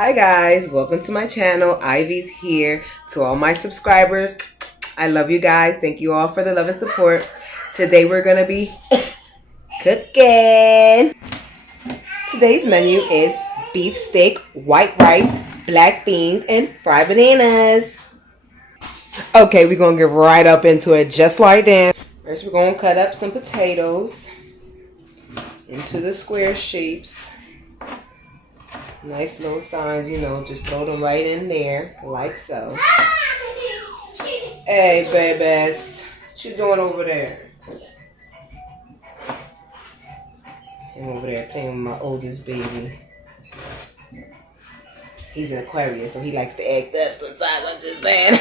Hi guys, welcome to my channel. Ivy's here. To all my subscribers, I love you guys. Thank you all for the love and support. Today we're gonna be cooking. Today's menu is beef steak, white rice, black beans, and fried bananas. Okay, we're gonna get right up into it just like that. First we're gonna cut up some potatoes into the square shapes. Nice little signs, just throw them right in there, like so. Hey, babies, what you doing over there? I'm over there playing with my oldest baby. He's an Aquarius, so he likes to act up sometimes, I'm just saying.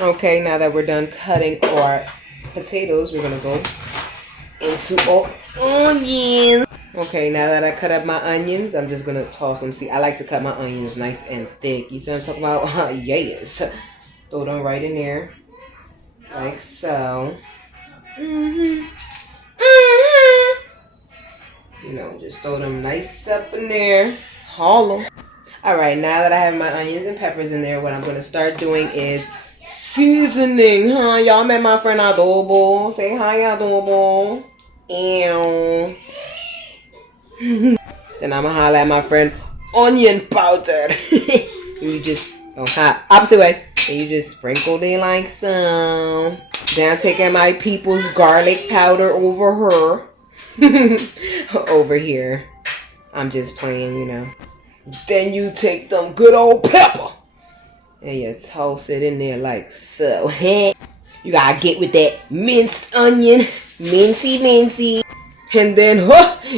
Okay, now that we're done cutting our potatoes, we're going to go into our onions. Okay, now that I cut up my onions, I'm just going to toss them. See, I like to cut my onions nice and thick. You see what I'm talking about? Yes. Throw them right in there. Like so. Just throw them nice up in there. Haul them. Alright, now that I have my onions and peppers in there, what I'm going to start doing is seasoning. Y'all met my friend Adobo. Say hi, Adobo. Ew. Then I'm gonna holler at my friend onion powder. You just opposite way. And you just sprinkle it like so. Then I'm taking my people's garlic powder over her. Over here. I'm just playing, Then you take them good old pepper and you toss it in there like so. You gotta get with that minced onion. Mincy. And then,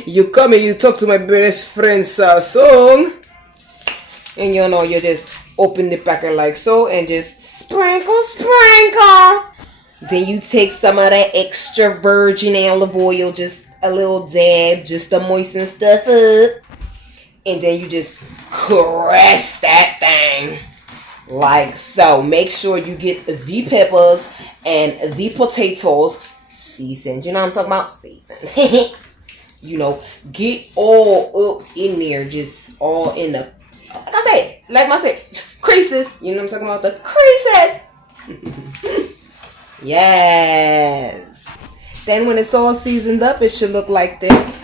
you come and you talk to my best friend Sasong. And you just open the packet like so and just sprinkle. Then you take some of that extra virgin olive oil, just a little dab, just to moisten stuff up. And then you just caress that thing like so. Make sure you get the peppers and the potatoes seasoned. You know what I'm talking about? Seasoned. Get all up in there. Just all in the, like I said, creases. You know what I'm talking about? The creases. Yes. Then when it's all seasoned up, it should look like this.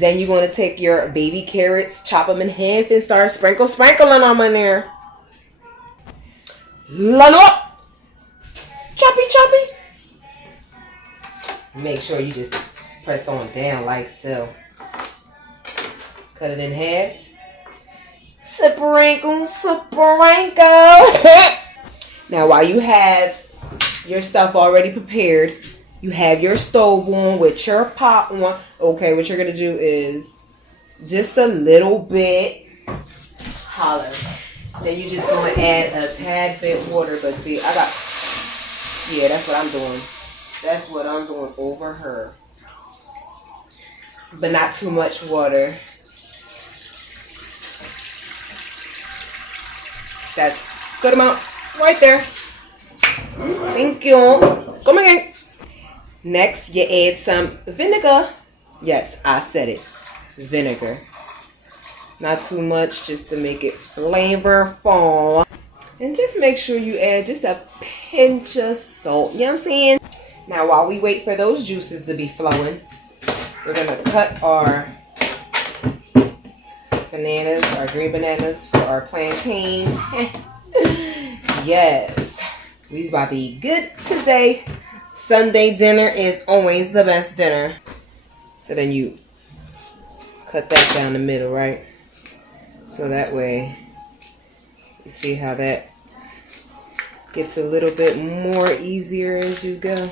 Then you're going to take your baby carrots, chop them in half, and start sprinkling them in there. Line up. Choppy. Make sure you just press on down like so. Cut it in half. Sprinkle. Now while you have your stuff already prepared, you have your stove on with your pot on. Okay, what you're going to do is just a little bit holler. Then you just going to add a tad bit water. But see, that's what I'm doing. That's what I'm doing over her. But not too much water. That's good amount right there. Thank you. Come again. Next, you add some vinegar. Yes, I said it. Vinegar. Not too much, just to make it flavorful. And just make sure you add just a pinch of salt. You know what I'm saying? Now, while we wait for those juices to be flowing, we're going to cut our bananas, our green bananas for our plantains. Yes. We's about to eat good today. Sunday dinner is always the best dinner. So then you cut that down the middle, right? So that way, you see how that gets a little bit more easier as you go.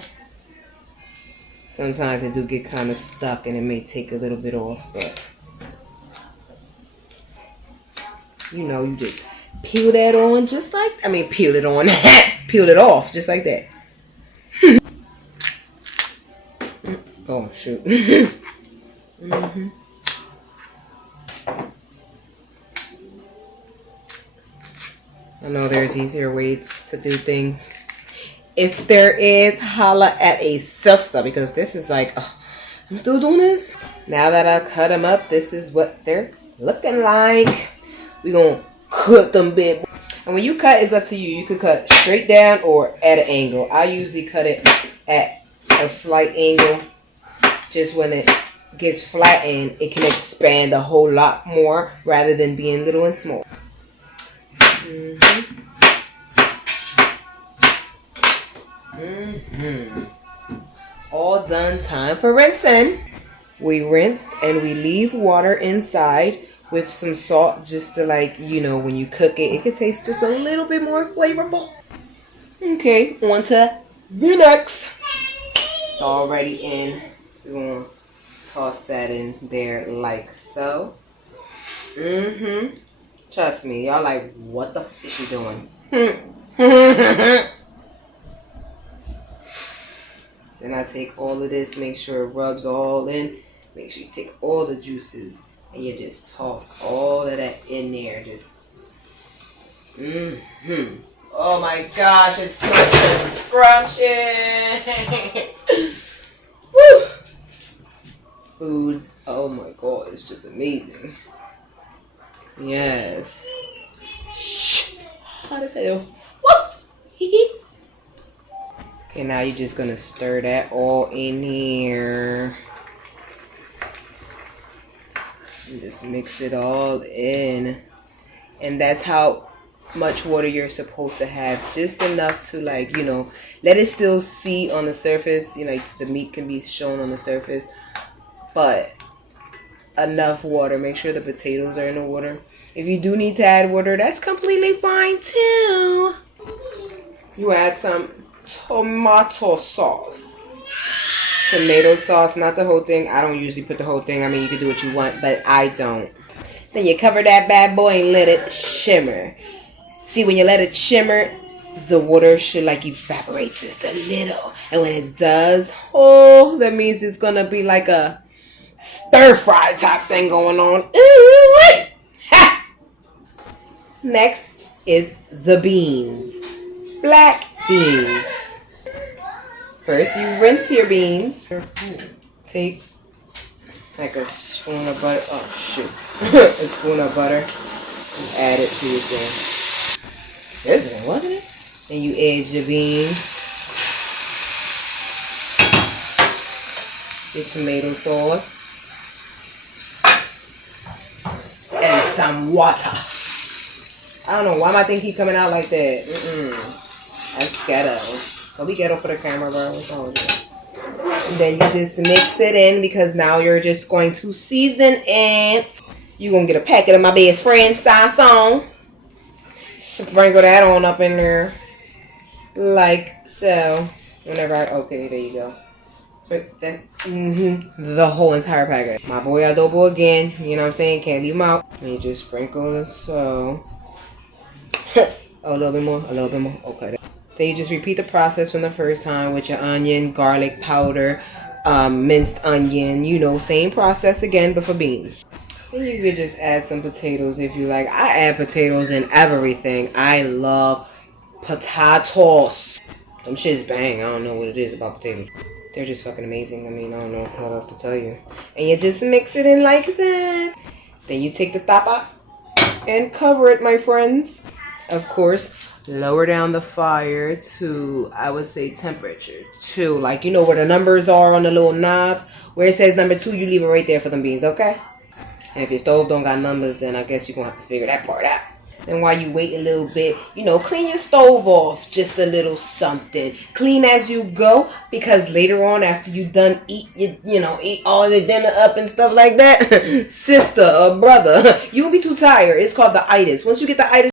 Sometimes it do get kind of stuck and it may take a little bit off, but you just peel that on just like, peel it on, peel it off just like that. Oh, shoot. I know there's easier ways to do things. If there is, holla at a sister, because this is like, I'm still doing this. Now that I cut them up, this is what they're looking like. We're going to cut them bit. And when you cut, it's up to you. You could cut straight down or at an angle. I usually cut it at a slight angle. Just when it gets flattened, it can expand a whole lot more rather than being little and small. All done. Time for rinsing. We rinsed and we leave water inside with some salt just to, like, you know, when you cook it, it could taste just a little bit more flavorful. Okay, on to the next. It's already in. We're going to toss that in there like so. Trust me, y'all like, what the f is she doing? Then I take all of this, make sure it rubs all in. Make sure you take all the juices and you just toss all of that in there. Just, oh my gosh, it smells so scrumptious. Woo! Foods, oh my god, it's just amazing. Yes. Shh. Hot as hell. Woo! Okay, now you're just gonna stir that all in here. And just mix it all in. And that's how much water you're supposed to have. Just enough to, like, you know, let it still see on the surface. You know, the meat can be shown on the surface. But enough water. Make sure the potatoes are in the water. If you do need to add water, that's completely fine too. You add some tomato sauce. Tomato sauce, not the whole thing. I don't usually put the whole thing. I mean, you can do what you want, but I don't. Then you cover that bad boy and let it shimmer. See, when you let it shimmer, the water should, like, evaporate just a little. And when it does, oh, that means it's gonna be like a stir fry type thing going on. Ooh, ha! Next is the beans. Black beans. First, you rinse your beans. Take like a spoon of butter. Oh, shoot. A spoon of butter. And add it to your thing. Sizzling, wasn't it? Then you add your beans. Your tomato sauce. And some water. I don't know why my thing keep coming out like that. That's ghetto. Don't be ghetto for the camera, bro. What's wrong with you? And then you just mix it in because now you're just going to season it. You're going to get a packet of my best friend Sasson. Sprinkle that on up in there. Like so. Whenever okay, there you go. That, the whole entire packet. My boy adobo again. You know what I'm saying? Can't leave him out. And you just sprinkle it so. A little bit more. A little bit more. Okay. Then you just repeat the process from the first time with your onion, garlic powder, minced onion. You know, same process again, but for beans. Then you could just add some potatoes if you like. I add potatoes in everything. I love potatoes. Them shits bang. I don't know what it is about potatoes. They're just fucking amazing. I mean, I don't know what else to tell you. And you just mix it in like that. Then you take the tapa and cover it, my friends. Of course, lower down the fire to, I would say, temperature 2. Like, you know where the numbers are on the little knobs? Where it says number 2, you leave it right there for them beans, okay? And if your stove don't got numbers, then I guess you're going to have to figure that part out. And while you wait a little bit, you know, clean your stove off just a little something. Clean as you go, because later on after you done eat all the dinner up and stuff like that, sister or brother, you'll be too tired. It's called the itis. Once you get the itis,